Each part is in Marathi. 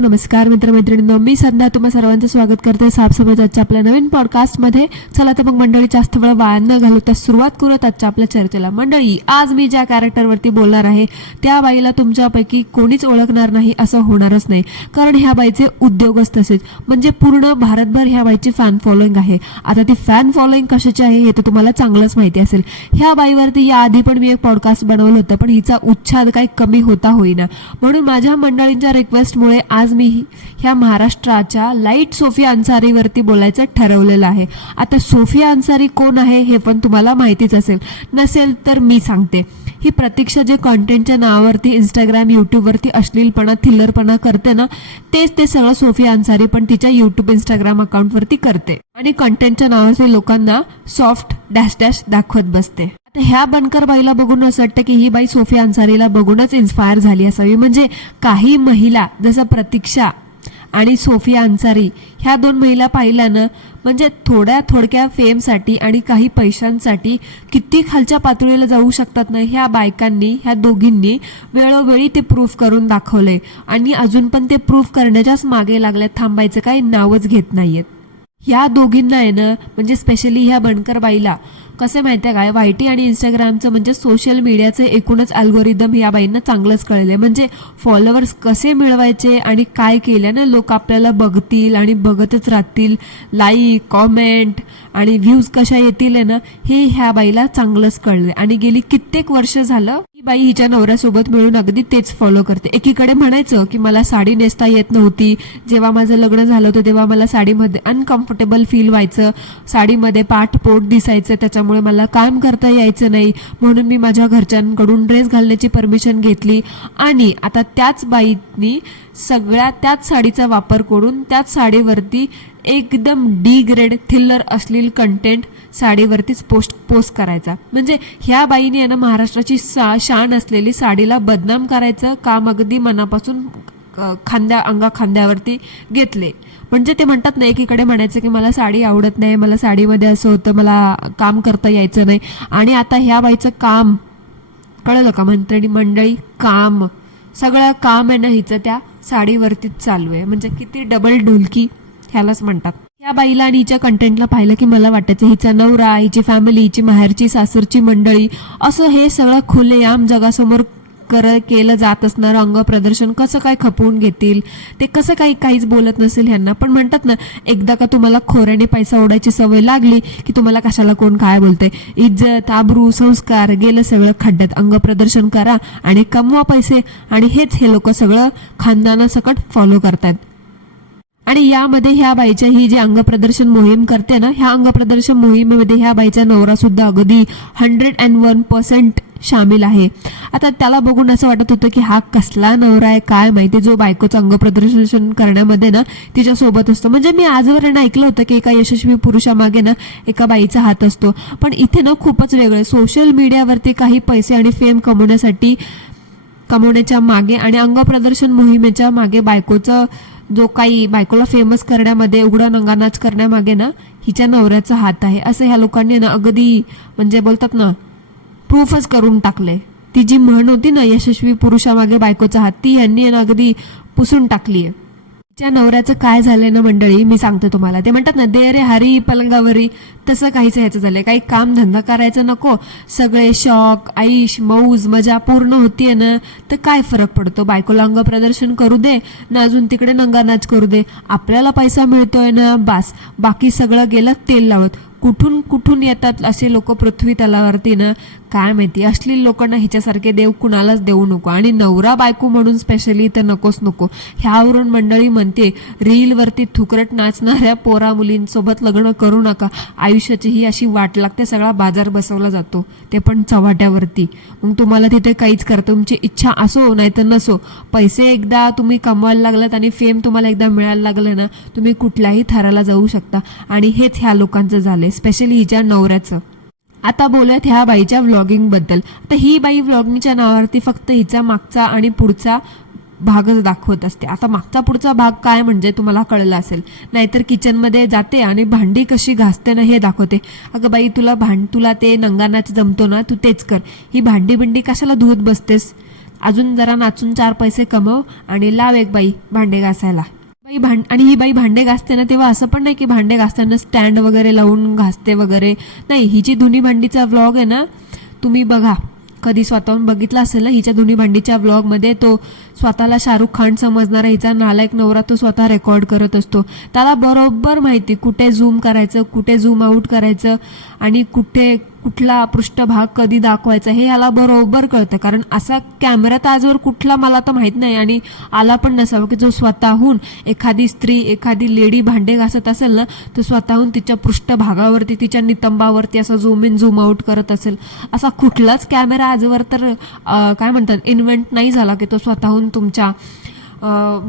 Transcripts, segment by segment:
नमस्कार मित्रमैत्रिणींनो, मी संध्या तुम्हा सर्वांचं स्वागत करते साफसफाईच्या आजच्या आपल्या नवीन पॉडकास्टमध्ये. चला तर मग मंडळी, जास्त वेळ वाया न घालवता सुरुवात करूयात आजच्या आपल्या चर्चेला. मंडळी, आज मी ज्या कॅरेक्टरवरती बोलणार आहे त्या बाईला तुमच्यापैकी कोणीच ओळखणार नाही असं होणारच नाही, कारण ह्या बाईचे उद्योगच तसेच, म्हणजे पूर्ण भारतभर ह्या बाईची फॅन फॉलोईंग आहे. आता ती फॅन फॉलोईंग कशाची आहे हे तर तुम्हाला चांगलंच माहिती असेल. ह्या बाईवरती याआधी पण मी एक पॉडकास्ट बनवलं होतं, पण हिचा उच्छाद काही कमी होता होईना, म्हणून माझ्या मंडळींच्या रिक्वेस्टमुळे आज मी ह्या महाराष्ट्राच्या लाईट सोफिया अन्सारीवरती बोलायचं ठरवलेलं आहे. आता सोफिया अन्सारी कोण आहे हे पण तुम्हाला माहितीच असेल, नसेल तर मी सांगते. ही प्रतीक्षा जे कंटेंटच्या नावावरती इंस्टाग्राम यूट्यूबवरती अश्लीलपणा थिल्लरपणा करते ना, तेच ते सगळं सोफिया अन्सारी पण तिच्या यूट्यूब इंस्टाग्राम अकाउंटवरती करते आणि कंटेंटच्या नावावरती लोकांना सॉफ्ट डॅश डॅश दाखवत बसते. आता ह्या बनकर बाईला बघून असं वाटतं की ही बाई सोफिया अन्सारीला बघूनच इन्स्पायर झाली असावी. म्हणजे काही महिला जसं प्रतीक्षा आणि सोफिया अन्सारी ह्या दोन महिला पाहिल्या ना, म्हणजे थोडक्या फेमसाठी आणि काही पैशांसाठी किती खालच्या पातळीला जाऊ शकतात ना, ह्या बायकांनी, ह्या दोघींनी वेळोवेळी ते प्रूफ करून दाखवलंय आणि अजून पण ते प्रूफ करण्याच्याच मागे लागल्यात, थांबायचं काही नावच घेत नाहीयेत. ह्या दोघींना आहे ना, म्हणजे स्पेशली ह्या बनकर बाईला कसं माहितीये काय, वायटी आणि इंस्टाग्रामचं म्हणजे सोशल मीडियाचं एकूणच अल्गोरिदम ह्या बाईंना चांगलंच कळलंय. म्हणजे फॉलोअर्स कसे मिळवायचे आणि काय केल्यानं लोक आपल्याला बघतील आणि बघतच राहतील, लाईक कॉमेंट आणि व्ह्यूज कशा येतील ना, हे ह्या बाईला चांगलंच कळलंय. आणि गेली कित्येक वर्ष झालं ही बाई हिच्या नवऱ्यासोबत मिळून अगदी तेच फॉलो करते. एकीकडे म्हणायचं की मला साडी नेसता येत नव्हती, जेव्हा माझं लग्न झालं होतं तेव्हा मला साडीमध्ये अनकम्फर्टेबल फील व्हायचं, साडीमध्ये पाठ-पोट दिसायचं, त्याच्यामुळे मला काम करता यायचं नाही, म्हणून मी माझ्या घरच्यांकडून ड्रेस घालण्याची परमिशन घेतली. आणि आता त्याच बाईंनी सगळ्या त्याच साडीचा वापर करून त्याच साडीवरती एकदम डिग्रेड थिल्लर अश्लील कंटेंट साडीवरतीच पोस्ट करायचा. म्हणजे ह्या बाईने ना महाराष्ट्राची शान असलेली साडीला बदनाम करायचं काम अगदी मनापासून खांद्यावरती घेतले. म्हणजे ते म्हणतात ना, एकीकडे म्हणायचं की मला साडी आवडत नाही, मला साडीमध्ये असं होतं, मला काम करता यायचं नाही, आणि आता ह्या बाईचं काम कळलं का मंडळी, काम सगळं काम आहे ना हिचं त्या साडीवरतीच चालू आहे. म्हणजे किती डबल ढोलकी ह्यालाच म्हणतात. या बाईला आणि हिच्या कंटेंटला पाहिलं की मला वाटायचं हिचा नवरा, हिची फॅमिली, हिची माहेरची सासरची मंडळी असं हे सगळं खुलेआम जगासमोर केलं जात असणार अंग प्रदर्शन कसं काय खपवून घेतील, ते कसं काही काहीच बोलत नसेल ह्यांना. पण म्हणतात ना, एकदा का तुम्हाला खोऱ्याने पैसा ओढायची सवय लागली की तुम्हाला कशाला कोण काय बोलतंय, इज्जत आबरू संस्कार गेलं सगळं खड्ड्यात. अंग प्रदर्शन करा आणि कमवा पैसे, आणि हेच हे लोक सगळं खानदानासकट फॉलो करतात. आणि यामध्ये ह्या बाईच्या ही जी अंगप्रदर्शन मोहीम करते ना, ह्या अंगप्रदर्शन मोहिमेमध्ये ह्या बाईचा नवरा सुद्धा अगदी 101% शामिल आहे. आता त्याला बघून असं वाटत होतं की हा कसला नवरा आहे काय माहिती, जो बायकोचं अंगप्रदर्शन करण्यामध्ये ना तिच्या सोबत असतो. म्हणजे मी आजवर ऐकलं होतं की एका यशस्वी पुरुषामागे ना एका बाईचा हात असतो, पण इथे ना खूपच वेगळं. सोशल मीडियावरती काही पैसे आणि फेम कमवण्याच्या मागे आणि अंगप्रदर्शन मोहिमेच्या मागे बायकोचं जो काही बायकोला फेमस करण्यामध्ये उघडा नंगानाच करण्यामागे ना हिच्या नवऱ्याचा हात आहे, असं ह्या लोकांनी ना अगदी म्हणजे बोलतात ना प्रूफच करून टाकले. ती जी म्हण होती ना, यशस्वी पुरुषामागे बायकोचा हात, ती यांनी ना अगदी पुसून टाकली आहे. तिच्या नवऱ्याचं काय झालंय ना मंडळी, मी सांगते तुम्हाला. ते म्हणतात ना, दे रे हरी पलंगावरी, तसं काहीच ह्याचं झालंय. काही काम धंदा करायचं नको, सगळे शॉक ऐश मौज मजा पूर्ण होतीये ना, तर काय फरक पडतो. बायकोला अंग प्रदर्शन करू दे ना, अजून तिकडे नंगानाच करू दे, आपल्याला पैसा मिळतोय ना बास, बाकी सगळं गेलं तेल लावत. कुठून कुठून येतात असे लोक पृथ्वी तलावरती ना, काय माहिती. अश्लील लोकांना ह्याच्यासारखे देव कुणालाच देऊ नको, आणि नवरा बायको म्हणून स्पेशली तर नकोच नको. ह्यावरून मंडळी म्हणते, रीलवरती थुकरट नाचणाऱ्या पोरा मुलींसोबत लग्न करू नका. आयुष्याची ही अशी वाट लागते, सगळा बाजार बसवला जातो, ते पण चव्हाट्यावरती. मग तुम्हाला तिथे काहीच करतो, तुमची इच्छा असो नाही तर नसो, पैसे एकदा तुम्ही कमवायला लागलात आणि फेम तुम्हाला एकदा मिळायला लागलं ना, तुम्ही कुठल्याही थराला जाऊ शकता. आणि हेच ह्या लोकांचं झालंय, स्पेशली हिच्या नवऱ्याचं. आता बोलूयात ह्या बाईच्या व्लॉगिंग बद्दल. तर ही बाई व्लॉगिंगच्या नावावरती फक्त हिचा मागचा आणि पुढचा भागच दाखवत असते. आता मागचा पुढचा भाग काय म्हणजे तुम्हाला कळलं असेल, नाहीतर किचनमध्ये जाते आणि भांडी कशी घासते ना हे दाखवते. अगं बाई, तुला ते नंगानाच जमतो ना, तू तेच कर, ही भांडी बिंडी कशाला धुवत बसतेस, अजून जरा नाचून 4 पैसे कमव आणि लाव एक बाई भांडे घासायला. आणि ही बाई भांडे घासते ना तेव्हा असं पण नाही की भांडे घासताना स्टँड वगैरे लावून घासते वगैरे नाही. हिची धुनी भांडीचा व्लॉग आहे ना, तुम्ही बघा, कधी स्वतःहून बघितला असेल ना हिच्या धुनी भांडीच्या व्लॉगमध्ये. तो स्वतःला शाहरुख खान समजणारा हिचा नालायक नवरा तो स्वतः रेकॉर्ड करत असतो. त्याला बरोबर माहिती कुठे झूम करायचं, कुठे झूम आउट करायचं आणि कुठला पृष्ठभाग कधी दाखवायचा हे याला बरोबर कळतं. कारण असा कॅमेरा तर आजवर कुठला मला तर माहित नाही आणि आला पण नसावा की जो स्वतःहून एखादी स्त्री, एखादी लेडी भांडे घासत असेल ना, तो स्वतःहून तिच्या पृष्ठभागावरती, तिच्या नितंबावरती असं झूम इन झूम आउट करत असेल. असा कुठलाच कॅमेरा आजवर तर काय म्हणतात इन्व्हेंट नाही झाला की तो स्वतःहून तुमच्या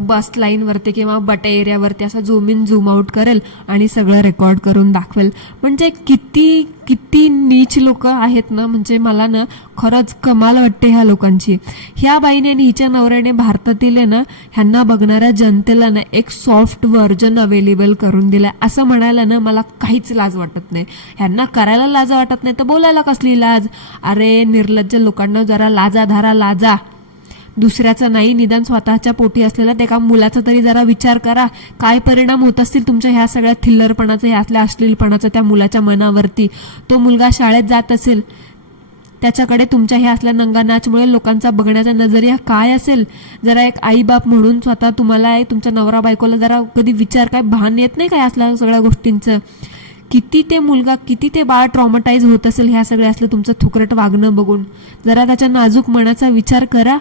बस लाईनवरती किंवा बटा एरियावरती असं झूम इन झूम आउट करेल आणि सगळं रेकॉर्ड करून दाखवेल. म्हणजे किती किती नीच लोक आहेत ना, म्हणजे मला ना खरंच कमाल वाटते ह्या लोकांची. ह्या बाईने आणि हिच्या नवऱ्याने भारतातील आहे ना ह्यांना बघणाऱ्या जनतेला ना एक सॉफ्ट व्हर्जन अवेलेबल करून दिलाय. असं म्हणायला ना मला काहीच लाज वाटत नाही. ह्यांना करायला लाज वाटत नाही तर बोलायला कसली लाज. अरे निर्लज्ज लोकांना जरा लाजा धारा लाजा. दुसऱ्याचं नाही, निदान स्वतःच्या पोटी असलेल्या एका मुलाचा तरी जरा विचार करा. काय परिणाम होत असतील तुमच्या ह्या सगळ्या थिल्लरपणाचा, ह्या असल्या अश्लीलपणाचा त्या मुलाच्या मनावरती. तो मुलगा शाळेत जात असेल, त्याच्याकडे तुमच्या ह्या असल्या नंगानाचमुळे लोकांचा बघण्याचा नजरिया काय असेल. जरा एक आई बाप म्हणून स्वतः तुम्हाला तुमच्या नवरा बायकोला जरा कधी विचार, काय भान येत नाही काय असल्या सगळ्या गोष्टींचं. किती ते मुलगा, किती ते बाळ ट्रॉमाटाईज होत असेल ह्या सगळ्या असलं तुमचं थुकरट वागणं बघून. जरा त्याच्या नाजूक मनाचा विचार करा.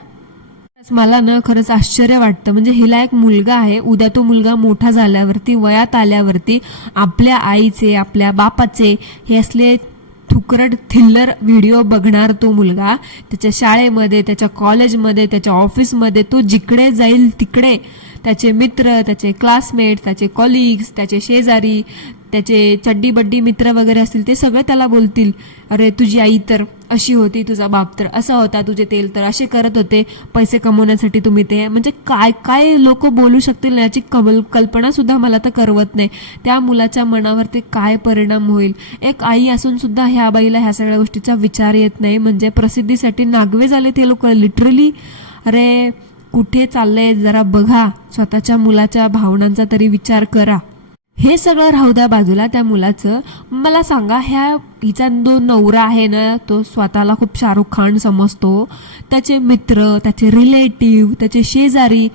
मला ना खरंच आश्चर्य वाटतं. म्हणजे हिला एक मुलगा आहे, उद्या तो मुलगा मोठा झाल्यावरती, वयात आल्यावरती आपल्या आईचे, आपल्या बापाचे हे असले थुकरट थिल्लर व्हिडिओ बघणार तो मुलगा. त्याच्या शाळेमध्ये, त्याच्या कॉलेजमध्ये, त्याच्या ऑफिसमध्ये, तो जिकडे जाईल तिकडे त्याचे मित्र, त्याचे क्लासमेट्स, त्याचे कॉलिग्स, त्याचे शेजारी, त्याचे चड्डी बड्डी मित्र वगैरे असतील ते सगळे त्याला बोलतील, अरे तुझी आई तर अशी होती, तुझा बाप तर असा होता, तुझे तेल तर असे करत होते पैसे कमवण्यासाठी तुम्ही ते. म्हणजे काय काय लोक बोलू शकतील याची कल्पना सुद्धा मला तर करवत नाही. त्या मुलाच्या मनावरती काय परिणाम होईल. एक आई असून सुद्धा ह्या बाईला ह्या सगळ्या गोष्टीचा विचार येत नाही. म्हणजे प्रसिद्धीसाठी नागवे झाले ते लोक लिटरली. अरे कुठे चाललंय जरा बघा, स्वतःच्या मुलाच्या भावनांचा तरी विचार करा. हे सगळं राहू द्या बाजूला त्या मुलाचं. मला सांगा, हिचा जो नवरा आहे ना, तो स्वतःला खूप शाहरुख खान समजतो. त्याचे मित्र, त्याचे रिलेटिव्ह, त्याचे शेजारी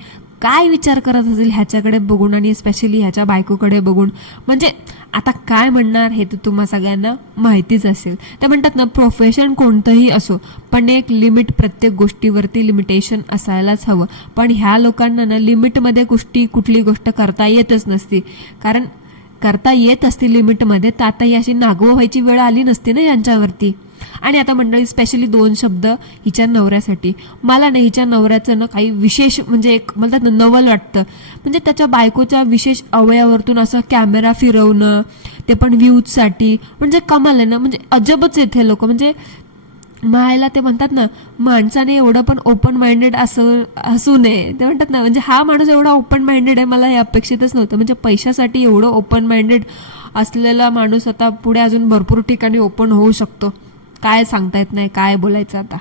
काय विचार करत असेल ह्याच्याकडे बघून आणि स्पेशली ह्याच्या बायकोकडे बघून. म्हणजे आता काय म्हणणार हे तर तुम्हा सगळ्यांना माहितीच असेल. ते म्हणतात ना, प्रोफेशन कोणतंही असो पण एक लिमिट, प्रत्येक गोष्टीवरती लिमिटेशन असायलाच हवं. पण ह्या लोकांना ना लिमिटमध्ये कुठली गोष्ट करता येतच नसती. कारण करता येत असती लिमिटमध्ये तर आता ही अशी नागवं व्हायची वेळ आली नसती ना यांच्यावरती. आणि आता मंडळी स्पेशली 2 शब्द हिच्या नवऱ्यासाठी. मला नाही हिच्या नवऱ्याचं ना काही विशेष, म्हणजे एक म्हणतात ना नवल वाटतं. म्हणजे त्याच्या बायकोच्या विशेष अवयवावरतून असं कॅमेरा फिरवणं, ते पण व्ह्यूजसाठी. म्हणजे कमाल आहे ना. म्हणजे अजबच आहेत हे लोक. म्हणजे मायला ते म्हणतात ना, माणसाने एवढं पण ओपन माइंडेड असू नये. ते म्हणतात ना, म्हणजे हा माणूस एवढा ओपन माइंडेड आहे मला हे अपेक्षितच नव्हतं. म्हणजे पैशासाठी एवढं ओपन माइंडेड असलेला माणूस आता पुढे अजून भरपूर ठिकाणी ओपन होऊ शकतो. काय सांगता येत नाही, काय बोलायचं आता.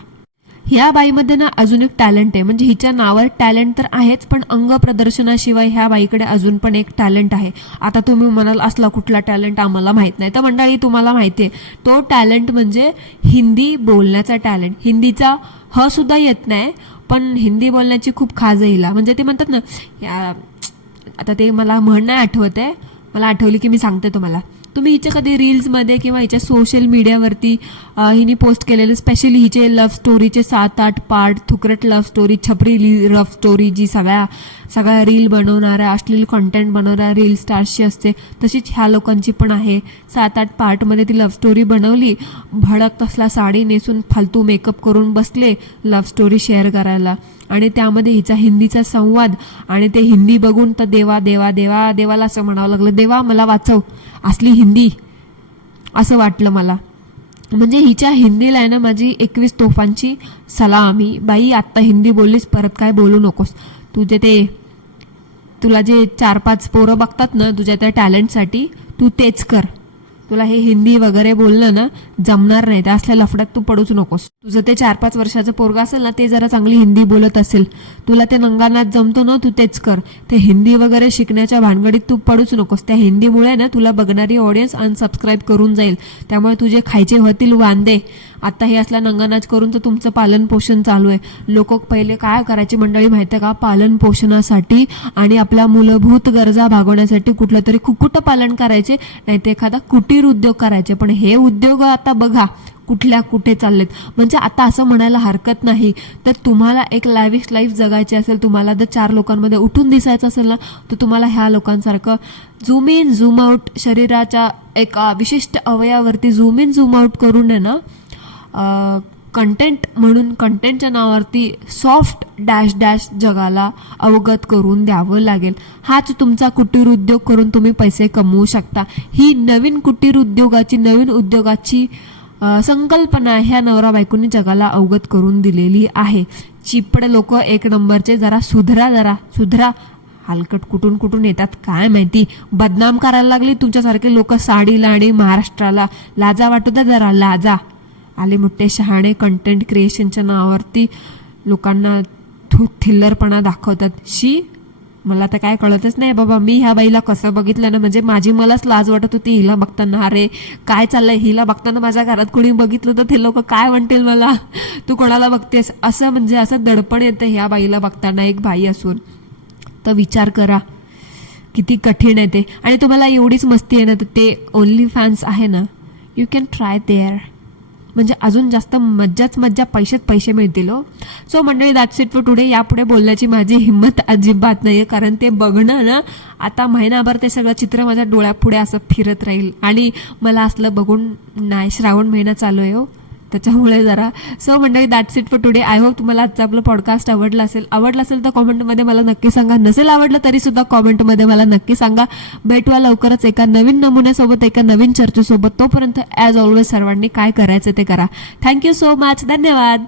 ह्या बाईमध्ये ना अजून एक टॅलेंट आहे. म्हणजे हिच्या नावावर टॅलेंट तर आहेच, पण अंग प्रदर्शनाशिवाय ह्या बाईकडे अजून पण एक टॅलेंट आहे. आता तुम्ही म्हणाल असला कुठला टॅलेंट आम्हाला माहित नाही, तर मंडळी तुम्हाला माहिती आहे. तो टॅलेंट म्हणजे हिंदी बोलण्याचा टॅलेंट. हिंदीचा ह सुद्धा येत नाही, पण हिंदी बोलण्याची खूप खाज आहे हिला. म्हणजे ते म्हणतात ना, आता ते मला म्हण नाही आठवत आहे, मला आठवली की मी सांगते तुम्हाला. तुम्ही हिच्या कधी रील्समध्ये किंवा हिच्या सोशल मीडियावरती हिने पोस्ट केलेले स्पेशली हिचे लव्ह स्टोरीचे 7-8 पार्ट, थुकरट लव्ह स्टोरी, छपरी लव्ह स्टोरी, जी सगळ्या रील बनवणाऱ्या, अश्लील कॉन्टेंट बनवणाऱ्या रील स्टार्सची असते, तशीच ह्या लोकांची पण आहे. 7-8 पार्टमध्ये ती लव्ह स्टोरी बनवली, भडक तसला साडी नेसून फालतू मेकअप करून बसले लव्ह स्टोरी शेअर करायला. आणि त्यामध्ये हिचा हिंदीचा संवाद, आणि ते हिंदी बघून तर देवाला असं म्हणावं लागलं, देवा मला वाचव असली हिंदी, असं वाटलं मला. म्हणजे हिच्या हिंदीला आहे ना माझी 21 तोफांची सलामी. बाई आत्ता हिंदी बोललीस, परत काय बोलू नकोस. तुला जे 4-5 पोरं बघतात ना तुझ्या त्या टॅलेंटसाठी, तू तेच कर. तुला हे हिंदी वगैरे बोलणं ना जमणार नाही, त्या असल्या लफड्यात तू पडूच नकोस. तुझं ते 4-5 वर्षाचं पोरगा असेल ना, ते जरा चांगली हिंदी बोलत असेल, तुला ते नंगानाच जमतो ना, तू तेच कर. ते हिंदी वगैरे शिकण्याच्या भानगडीत तू पडूच नकोस. त्या हिंदीमुळे ना तुला बघणारी ऑडियन्स अनसबस्क्राईब करून जाईल. त्यामुळे तुझे खायचे होतील वांदे. आता हे असला नंगानाच करून तर तुमचं पालन पोषण चालू आहे. लोक पहिले काय करायची मंडळी माहिती आहे का, पालन पोषणासाठी आणि आपल्या मूलभूत गरजा भागवण्यासाठी कुठलं तरी कुक्कुटपालन करायचे, नाही ते एखादा कुटीर उद्योग करायचे. पण हे उद्योग आता बघा कुठल्या कुठे चाललेत. म्हणजे आता असं म्हणायला हरकत नाही, तर तुम्हाला एक लॅविश लाईफ जगायची असेल, तुम्हाला जर 4 लोकांमध्ये उठून दिसायचं असेल ना, तर तुम्हाला ह्या लोकांसारखं झूम इन झूम आउट, शरीराच्या एका विशिष्ट अवयवावरती झूम इन झूम आउट करून आहे ना, कंटेंट म्हणून कंटेंटच्या नावावरती सॉफ्ट डॅश डॅश जगाला अवगत करून द्यावं लागेल. हाच तुमचा कुटीर उद्योग करून तुम्ही पैसे कमवू शकता. ही नवीन कुटीर उद्योगाची, नवीन उद्योगाची संकल्पना ह्या नवरा बायकोनी जगाला अवगत करून दिलेली आहे. चिपड लोक एक नंबरचे, जरा सुधरा. हलकट कुठून कुठून येतात काय माहिती, बदनाम करायला लागली तुमच्यासारखे लोक. साडी लाडी महाराष्ट्राला लाजा वाटू द्या जरा, लाजा. आले मोठे शहाणे कंटेंट क्रिएशनच्या नावावरती लोकांना थिल्लरपणा दाखवतात. शी, मला तर काय कळतच नाही बाबा. मी ह्या बाईला कसं बघितलं ना, म्हणजे माझी मलाच लाज वाटत होती हिला बघताना. अरे काय चाललंय, हिला बघताना माझ्या घरात कोणी बघितलं तर ते लोक काय म्हणतील मला, तू कोणाला बघतेस असं. म्हणजे असं दडपण येतं ह्या बाईला बघताना, एक बाई असून. तर विचार करा किती कठीण आहे ते. आणि तुम्हाला एवढीच मस्ती आहे ना, तर ते ओनली फॅन्स आहे ना, यू कॅन ट्राय देअर. म्हणजे अजून जास्त मज्जाच मज्जा, पैसे मिळतील हो. सो मंडळी, दॅट्स इट फॉर टुडे. यापुढे बोलण्याची माझी हिंमत अजिबात नाही आहे, कारण ते बघणं ना, आता महिनाभर ते सगळं चित्र माझ्या डोळ्यापुढे असं फिरत राहील. आणि मला असलं बघून नाही, श्रावण महिना चालू आहे हो, त्याच्यामुळे जरा. सो मंडळी, that's it for today. I hope तुम्हाला आजचं आपलं पॉडकास्ट आवडलं असेल तर कॉमेंटमध्ये मला नक्की सांगा. नसेल आवडलं तरी सुद्धा कॉमेंटमध्ये मला नक्की सांगा. भेटूया लवकरच एका नवीन नमुन्यासोबत, एका नवीन चर्चेसोबत. तोपर्यंत ॲज ऑलवेज सर्वांनी काय करायचं ते करा. Thank you so much. धन्यवाद.